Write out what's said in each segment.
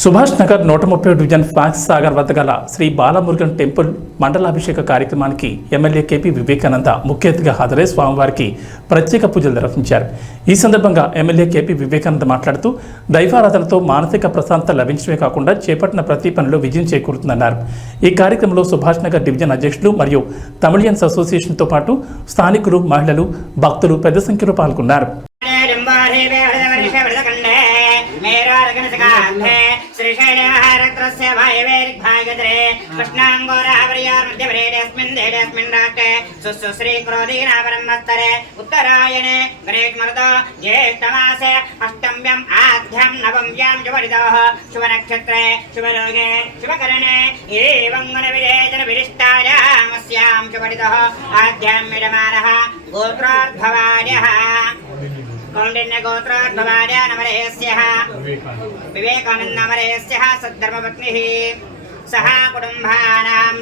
Subhash Nagar 130 division fax Sagar వద్ద గల Shri Balamurugan temple మండలాభిషేక కార్యక్రమానికి ఎమ్మెల్యే కేపీ వివేకానంద ముఖ్య అతిథిగా హాజరై స్వామివారికి ప్రత్యేక పూజలు నిర్వహించారు. ఈ సందర్భంగా ఎమ్మెల్యే కేపీ వివేకానంద మాట్లాడుతూ దైవారాధనతో మానసిక ప్రశాంతత లభించడమే కాకుండా చేపట్టిన ప్రతి పనిలో విజయం చేకూరుతుందన్నారు. ఈ కార్యక్రమంలో సుభాష్ నగర్ డివిజన్ అధ్యక్షులు మరియు తమిళియన్స్ అసోసియేషన్తో పాటు స్థానికులు, మహిళలు, భక్తులు పెద్ద సంఖ్యలో పాల్గొన్నారు. उत्तरायणे गणेशमरुतो ज्येष्ठमासे अष्टम्यं आद्यं नवम्यां शुभऋतोः शुभनक्षत्रे शुभयोगे शुभकरणे एवं विरिष्टायामस्यां शुभऋतोः आद्यं विडमानः गोत्रोद्भवार्यः कौण्डिन्यगोत्रोद्भवार्य नवरेस्यः विवेकानन्दनवरेस्यः सद्धर्मपत्निः सह कुटुंबानां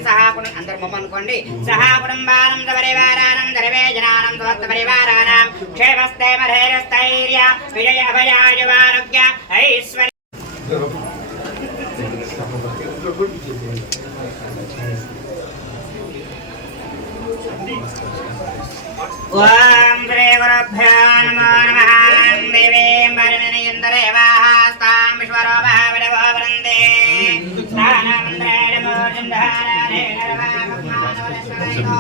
अंदर ममनुकोंडि सह कुटुंबानां परिवाराणां सर्वे जनानां स्वस्त परिवाराणां क्षेमस्थैर्यस्थैर्य विजय अभयायुवारोग्य ऐश्वर्य ओम श्री गुरुभ्यो नमो नमः देवीं वरुणयन्द्रदेवाः स्तां विश्वरो महावरवो वरन्दे स्थानमन्त्रेण मोचन्धाराणे नरवाकमानवरस्वरयो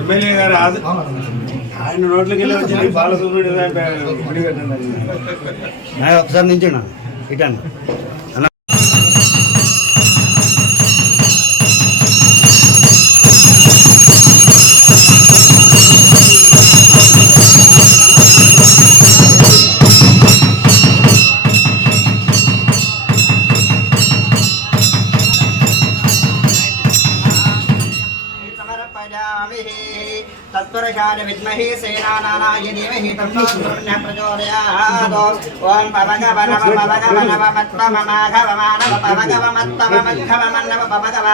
ఎమ్మెల్యే గారు ఆయన నోట్లకి వెళ్ళి వచ్చింది బాలసుబ్రహ్మణ్యం గుడి కట్టండి. ఒకసారి నించున్నా ఇటండి. तत्पुरुषाय विद्महे सेनानाय धीमहि तन्नो सूर्यः प्रचोदयात्। ओम पवगवन पवगवन पवगवमाघवमानव पवगवमत्तवमद्धवमन्नव पवगव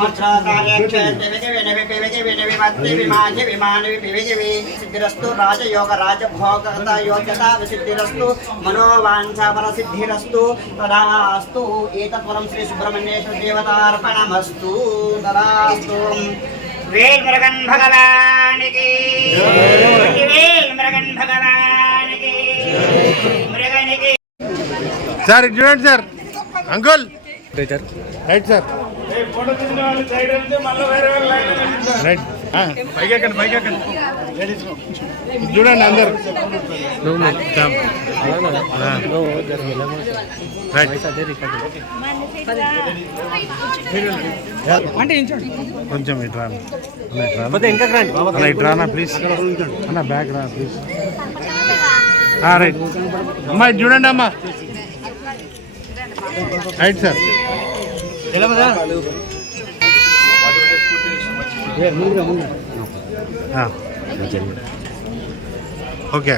मंत्राय क्षेत्रविविविविविविमत्ति विमाहि विमानवि विविजिवि सिद्धिरस्तु राजयोग राजभोगता योग्यता विसिद्धिरस्तु मनोवांछा फलसिद्धिरस्तु तदास्तु। एतत्परं श्री सुब्रह्मण्येश्वर देवतार्पणमस्तु। तदास्तु। वेल मुरुगन भगवान की वेल मुरुगन भगवान की मुरुगन की సార్ ఇటు చూడండి sir. Uncle right sir. Photo తీసిన వాళ్ళు సైడ్ వెళ్తే మళ్ళీ వేరే లైన్ రైట్. పైకి ఎక్కండి, పైకి ఎక్కండి. చూడండి అందరు కొంచెం ఇటు రానా ఇటు రానా ప్లీజ్ అన్న బ్యాక్ రా ప్లీజ్. రైట్ అమ్మా ఇది చూడండి అమ్మా. Right sir. ఓకే.